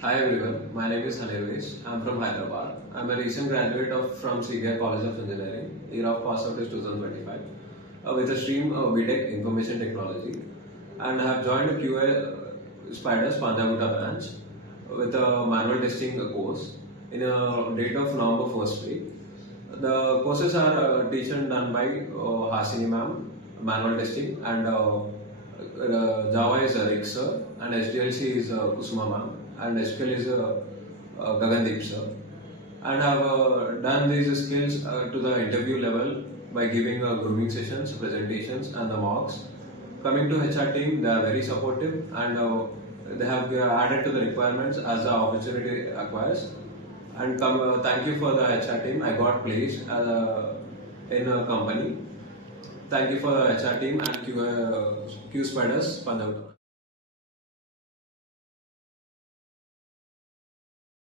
Hi everyone, my name is L.HANIRVESH. I am from Hyderabad. I am a recent graduate from CBI College of Engineering. Year of pass out is 2025 with a stream of B.TECH Information Technology, and I have joined a Qspiders Punjagutta branch with a manual testing course in a date of November 1st week. The courses are teach and done by Hasini ma'am, manual testing, and Java is Rick sir, and SDLC is Kusuma ma'am, and SQL is Gagandeep sir. And have done these skills to the interview level by giving grooming sessions, presentations, and the mocks. Coming to HR team, they are very supportive, and they have added to the requirements as the opportunity acquires. And thank you for the HR team. I got placed in a company. Thank you for the HR team and Qspiders Punjagutta.